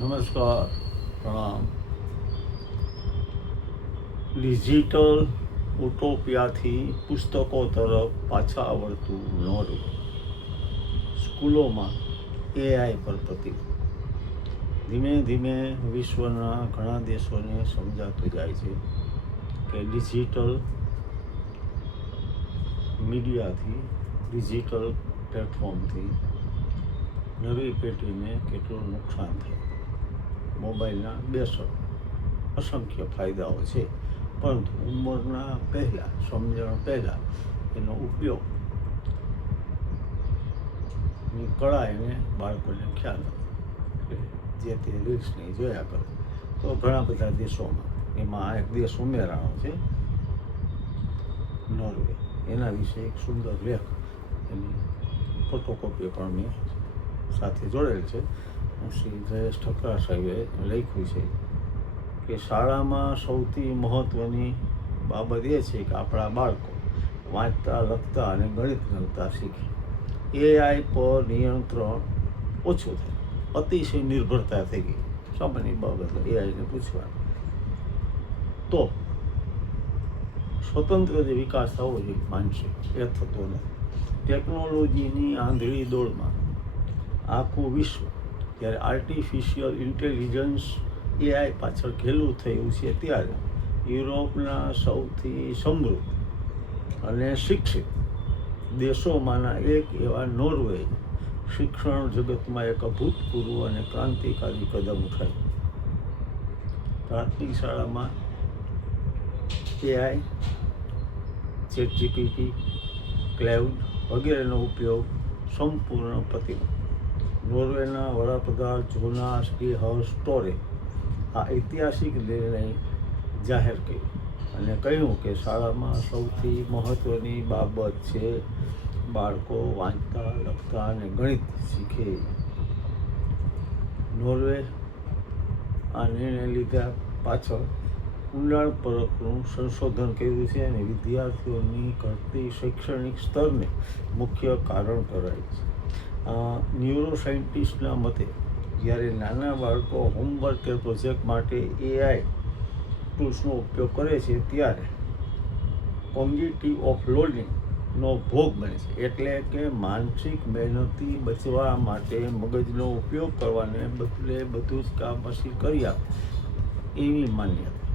નમસ્કાર, પ્રણામ. ડિજિટલ ઉટોપિયાથી પુસ્તકો તરફ પાછા વળતું નોર્વે. સ્કૂલોમાં એઆઈ પર પ્રતિબંધ. ધીમે ધીમે વિશ્વના ઘણા દેશોને સમજાતું જાય છે કે ડિજિટલ મીડિયાથી, ડિજિટલ પ્લેટફોર્મથી નવી પેઢીને કેટલું નુકસાન થાય. મોબાઈલના અસંખ્ય ફાયદાઓ છે, પરંતુ ઉંમરના પહેલાં, સમજણ પહેલાં એનો ઉપયોગની કળા એને બાળકોને ખ્યાલ નથી. જે તે રીલ્સને જોયા કરે. તો ઘણા બધા દેશોમાં એમાં આ એક દેશ ઉમેરાણો છે, નોર્વે. એના વિશે એક સુંદર લેખ, એની ફોટોકોપી પણ મેં સાથે જોડેલ છે. શ્રી જયેશ ઠકરા સાહેબે લખ્યું છે કે શાળામાં સૌથી મહત્ત્વની બાબત એ છે કે આપણા બાળકો વાંચતા, લખતા અને ગણિત ગણતા શીખે. એઆઈ પર નિયંત્રણ ઓછું થાય. અતિશય નિર્ભરતા થઈ ગઈ. સામાન્ય બાબત એઆઈને પૂછવાનું. તો સ્વતંત્ર જે વિકાસ થવો જોઈએ માનસિક, એ થતો નથી. ટેકનોલોજીની આંધળી દોડમાં આખું વિશ્વ જ્યારે આર્ટિફિશિયલ ઇન્ટેલિજન્સ એઆઈ પાછળ ઘેલું થયું છે, ત્યારે યુરોપના સૌથી સમૃદ્ધ અને શિક્ષિત દેશોમાંના એક એવા નોર્વે શિક્ષણ જગતમાં એક અભૂતપૂર્વ અને ક્રાંતિકારી કદમ ઉઠાવ્યું. પ્રાથમિક શાળામાં એઆઈ, ChatGPT, ક્લાઉડ વગેરેનો ઉપયોગ સંપૂર્ણ પ્રતિબંધ. નોર્વેના વડાપ્રધાન જોનાસ સ્ટોરે આ ઐતિહાસિક નિર્ણય જાહેર કર્યો અને કહ્યું કે શાળામાં સૌથી મહત્ત્વની બાબત છે બાળકો વાંચતા, લખતા અને ગણિત શીખે. નોર્વે આ નિર્ણય લીધા પાછળ ઊંડાણપૂર્વકનું સંશોધન કર્યું છે અને વિદ્યાર્થીઓની ઘટતી શૈક્ષણિક સ્તરને મુખ્ય કારણ કરાય છે. ન્યુરો સાયન્ટિસ્ટના મતે જ્યારે નાના બાળકો હોમવર્ક કે પ્રોજેક્ટ માટે એઆઈ ટૂલ્સનો ઉપયોગ કરે છે, ત્યારે કોગ્નિટિવ ઓફલોડિંગનો ભોગ બને છે. એટલે કે માનસિક મહેનતથી બચવા માટે મગજનો ઉપયોગ કરવાને બદલે બધું જ કામ પછી કરી આપે, એવી માન્યતા.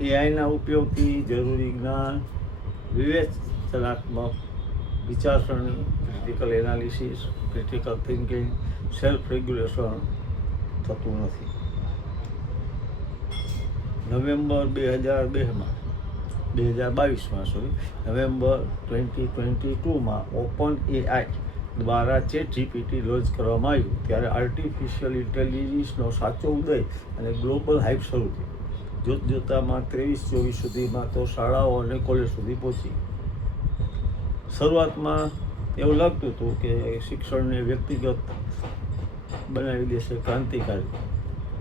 એઆઈના ઉપયોગથી જરૂરી જ્ઞાન, વિવેચનાત્મક વિચારસરણી, critical analysis, critical thinking, self regulation થતું નથી. નવેમ્બર 2022માં ઓપન એઆઈ દ્વારા ChatGPT લોન્ચ કરવામાં આવ્યું, ત્યારે આર્ટિફિશિયલ ઇન્ટેલિજન્સનો સાચો ઉદય અને ગ્લોબલ હાઇપ શરૂ થઈ. જોતજોતામાં 23-24 સુધીમાં તો શાળાઓ અને કોલેજ સુધી પહોંચી. શરૂઆતમાં એવું લાગતું હતું કે શિક્ષણને વ્યક્તિગત બનાવી દેશે, ક્રાંતિકારી,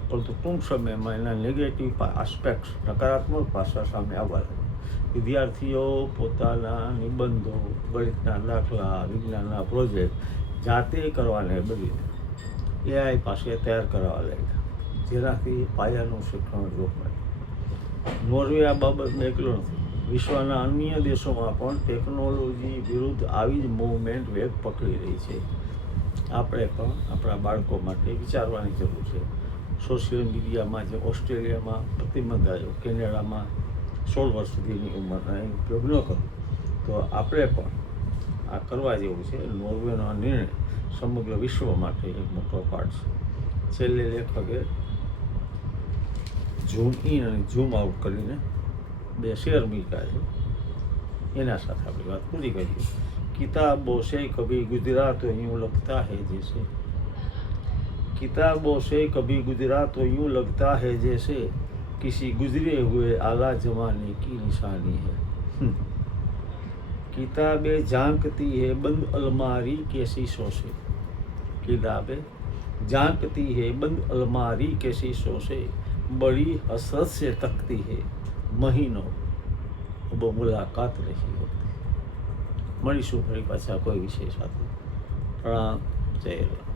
પરંતુ ટૂંક સમયમાં એના નેગેટિવ આસ્પેક્ટ્સ, નકારાત્મક પાસા સામે આવવા લાગ્યા. વિદ્યાર્થીઓ પોતાના નિબંધો, ગણિતના દાખલા, વિજ્ઞાનના પ્રોજેક્ટ જાતે કરવાને બદલે એઆઈ પાસે તૈયાર કરાવવા લાગ્યા, જેનાથી પાયાનું શિક્ષણ જોખમાય. નોર્વે આ બાબતમાં એકલો નથી. વિશ્વના અન્ય દેશોમાં પણ ટેકનોલોજી વિરુદ્ધ આવી જ મૂવમેન્ટ વેગ પકડી રહી છે. આપણે પણ આપણા બાળકો માટે વિચારવાની જરૂર છે. સોશિયલ મીડિયામાં જે ઓસ્ટ્રેલિયામાં પ્રતિબંધ આવ્યો, કેનેડામાં 16 વર્ષ સુધીની ઉંમરના ઉપયોગ ન કરો, તો આપણે પણ આ કરવા જેવું છે. નોર્વેનો આ નિર્ણય સમગ્ર વિશ્વ માટે એક મોટો પાઠ છે. છેલ્લે લેખકે ઝૂમ ઇન અને ઝૂમ આઉટ કરીને 2 શેર મૂક્યા છે. એના સાથે આપણી વાત પૂરી કરીએ. કિતાબો સે કભી ગુજરા તો यूं लगता है जैसे, किताबों से कभी गुजरा तो यूं लगता है जैसे किसी गुजरे हुए आला जमाने की निशानी है. किताबें झांकती है बंद अलमारी के शीशों से, किताबें झांकती है बंद अलमारी के शीशों से, बड़ी हसरत से तकती है महीनों अब मुलाकात नहीं होती. મળીશું ફરી પાછા કોઈ વિષય સાથે. પ્રણામ. જય હનુમાન.